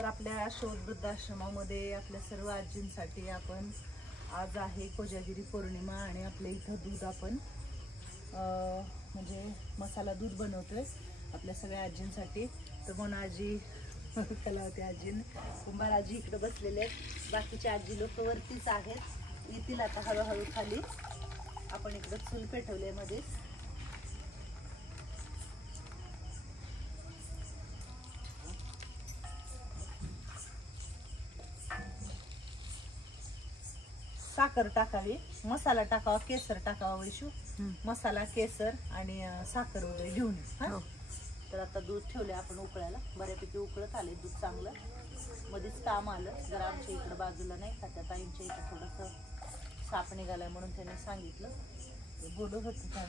तर आपल्या शोध वृद्धाश्रमामध्ये आपल्या सर्व आजींसाठी आपण आज आहे कोजागिरी पौर्णिमा आणि आपल्या इथं दूध आपण म्हणजे मसाला दूध बनवतोय आपल्या सगळ्या आजींसाठी. तर म्हणून आजी कलावती आजी कुंभार आजी इकडे बसलेले आहेत. बाकीचे आजी लोक वरतीच आहेत, येतील आता हळूहळू खाली. आपण इकडे चूल पेटवले मध्ये. साखर टाकावी, मसाला टाकावा, केसर टाकावा. वैशू मसाला, केसर आणि साखर वगैरे घेऊन ये. तर आता दूध ठेवले आपण उकळायला. बऱ्यापैकी उकळत आले दूध चांगलं. मध्येच काम आलं जरा आमच्या इकडे बाजूला नाही का त्या ताईंच्या इकडे थोडंसं साप निघालाय म्हणून त्यांनी सांगितलं. बोलत होते काय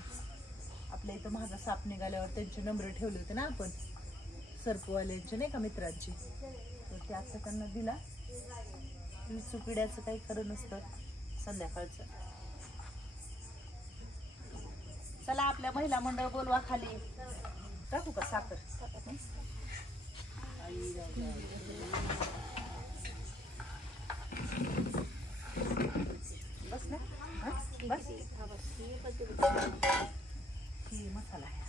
आपल्या इथं माझा साप निघाल्यावर त्यांचे नंबर ठेवले होते ना आपण सरपवाल्यांचे नाही का मित्रांची. तर ते आता त्यांना दिला. चुकिड्याचं काही खरं नसतं संध्याकाळचं. चला आपल्या महिला मंडळ बोलवा खाली. टाकू का साखर? बस ना बस. ही मसाला आहे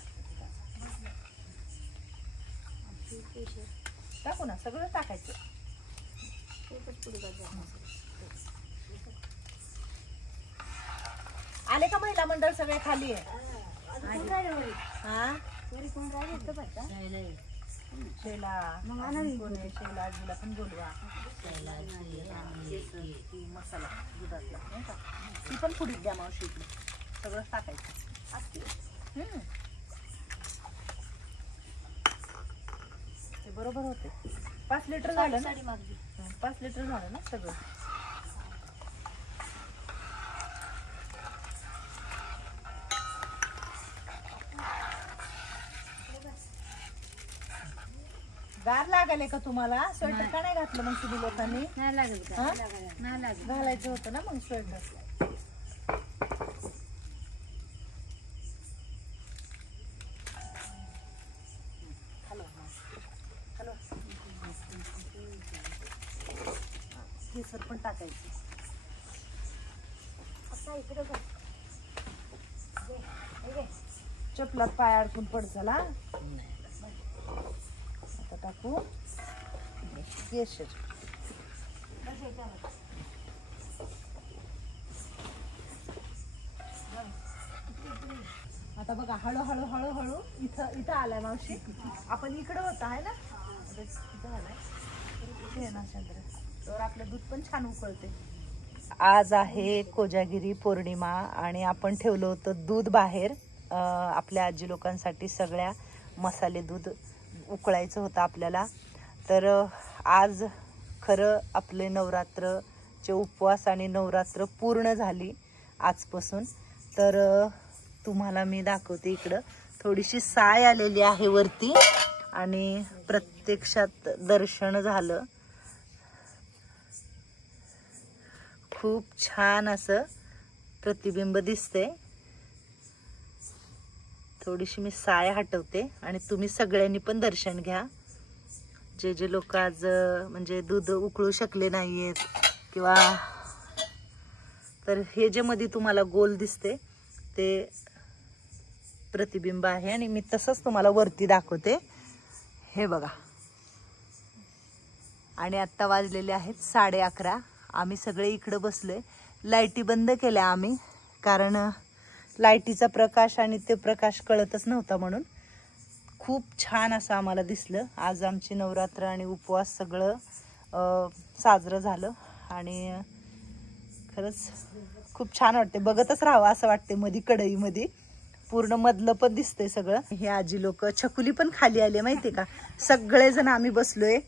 टाकू ना, सगळं टाकायचं. आले का महिला मंडळ सगळे खाली आहे? शैला आजीला पण बोलवा. मसाला दुधातला नाही का ती पण पुढीत द्या मावशी. इकडे सगळं टाकायचं. ते बरोबर होते. 5 लिटर झालं ना? 5 लिटर झालं ना सगळं. गार लागले का तुम्हाला? स्वेटर का नाही घातलं मग तुम्ही लोकांनी? नाही लागत. घालायचं होतं ना मग स्वेटर. केसर पण टाकायचं. चपलात पाय अडकून पड. चला आता टाकू केशर. आता बघा हळूहळू हळूहळू इथं आलाय मावशी. आपण इकडे होत आहे ना, इथं आलाय ना चंद्र. तर आपलं दूध पण छान उकळते. आज आहे कोजागिरी पौर्णिमा आणि आपण ठेवलं होतं दूध बाहेर आपल्या आजी लोकांसाठी. सगळ्या मसाले दूध उकळायचं होतं आपल्याला. तर आज खरं आपले नवरात्रचे उपवास आणि नवरात्र पूर्ण झाली आजपासून. तर तुम्हाला मी दाखवते. इकडं थोडीशी साय आलेली आहे वरती आणि प्रत्यक्षात दर्शन झालं. खूप छान असं प्रतिबिंब दिसते. थोडीशी मी साय हटवते आणि तुम्ही सगळ्यांनी पण दर्शन घ्या. जे जे लोक आज म्हणजे दूध उकळू शकले नाहीयेत किंवा तर हे जे मध्ये तुम्हाला गोल दिसते ते प्रतिबिंब आहे. आणि मी तसंच तुम्हाला वरती दाखवते. हे बघा. आणि आत्ता वाजलेले आहेत 11:30. आम्ही सगळे इकडे बसलोय. लाईटी बंद केल्या आम्ही कारण लाईटीचा प्रकाश आणि ते प्रकाश कळतच नव्हता म्हणून. खूप छान असं आम्हाला दिसलं. आज आमची नवरात्र आणि उपवास सगळं साजरं झालं आणि खरंच खूप छान वाटते. बघतच राहावं असं वाटते. मध्ये कढईमध्ये पूर्ण मधलं पण दिसतंय सगळं. हे आजी लोक छकुली पण खाली आले माहितीये का. सगळेजण आम्ही बसलोय.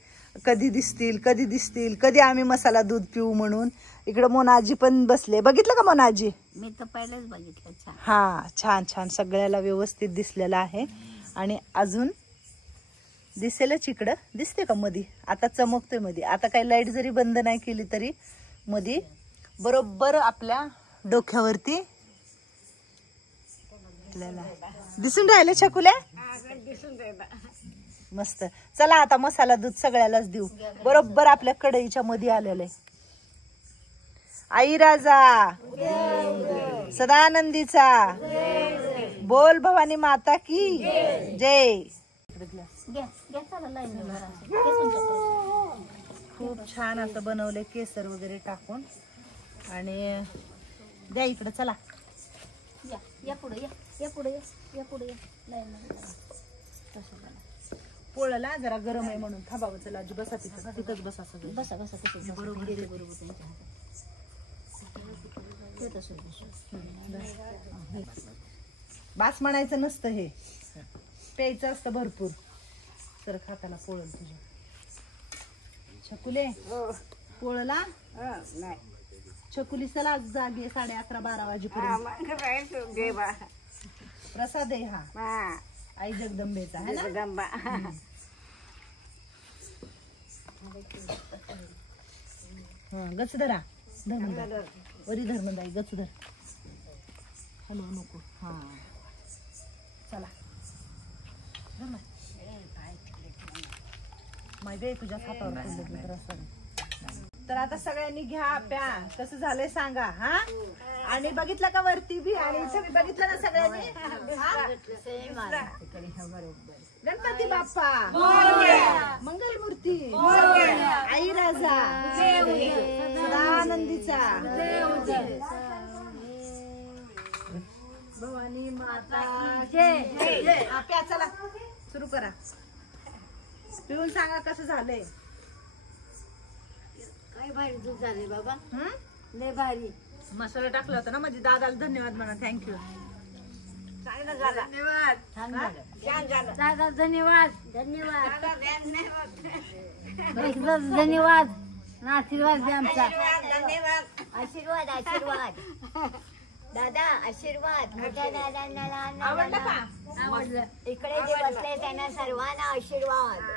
कधी दिसतील कधी दिसतील, कधी आम्ही मसाला दूध पिऊ म्हणून. इकडं मोनाजी पण बसले. बघितलं का मोनाजी? मी तर पहिलेच बघितलं. छान. हा छान छान सगळ्याला व्यवस्थित दिसलेलं आहे. आणि अजून दिसेलच. इकडं दिसते का मधी? आता चमकतोय मध्ये. आता काही लाईट जरी बंद नाही केली तरी मध्ये बरोबर आपल्या डोक्यावरती दिसून राहिले छकुल्या. मस्त. चला आता मसाला दूध सगळ्यालाच देऊ. बरोबर आपल्या कढईच्या मध्ये आलेलं आहे. आई राजा सदानंदीचा बोल भवानी माता की जय. घ्या घ्या चला लाईन भरा. खूप छान असं बनवलंय केसर वगैरे टाकून. आणि द्या इकडे चला. या या पुढे या या पुढे या या पुढे या लाईन तसं बना. पोळला जरा गरम आहे म्हणून थांबावं. चला आजी बसा तिथं. तिथंच बसा सगळं. बसा बसा तसं बरोबर गेले बरोबर त्यांच्या हातात ते तसं बास म्हणायचं नसतं. हे प्यायचं असतं भरपूर. तर खाताला पोळल तुझ्या छकुले पोळला नाही छकुली चला जागे 11:30-12 वाजेपर्यंत. प्रसाद आहे हा आई जगदंबेचा है ना. गच धरा धर्मदाई वरी धर्मदाई गच धर. हॅलो नको. हा चला माहिती आहे तुझ्या हातावर. तर आता सगळ्यांनी घ्या प्या. कसं झालंय सांगा. हा आणि बघितलं का वरती बी आणि इथे बी बघितलं ना सगळ्यांनी. गणपती बाप्पा मंगलमूर्ती आई राजा सदानंदीचा भवानी माता प्या. चला सुरू करा. पिऊन सांगा कसं झालंय. काय भारी दूध झाले बाबा. लय भारी. मसाला टाकला होता ना म्हणजे दादाला धन्यवाद म्हणा. थँक्यू. धन्यवाद छान झालं. दादा धन्यवाद धन्यवाद धन्यवाद. आशीर्वाद द्या आमचा. आशीर्वाद आशीर्वाद दादा आशीर्वाद. मोठ्या दादांना लहान आवडलं का. आवडलं. इकडे जे बसले त्यांना सर्वांना आशीर्वाद.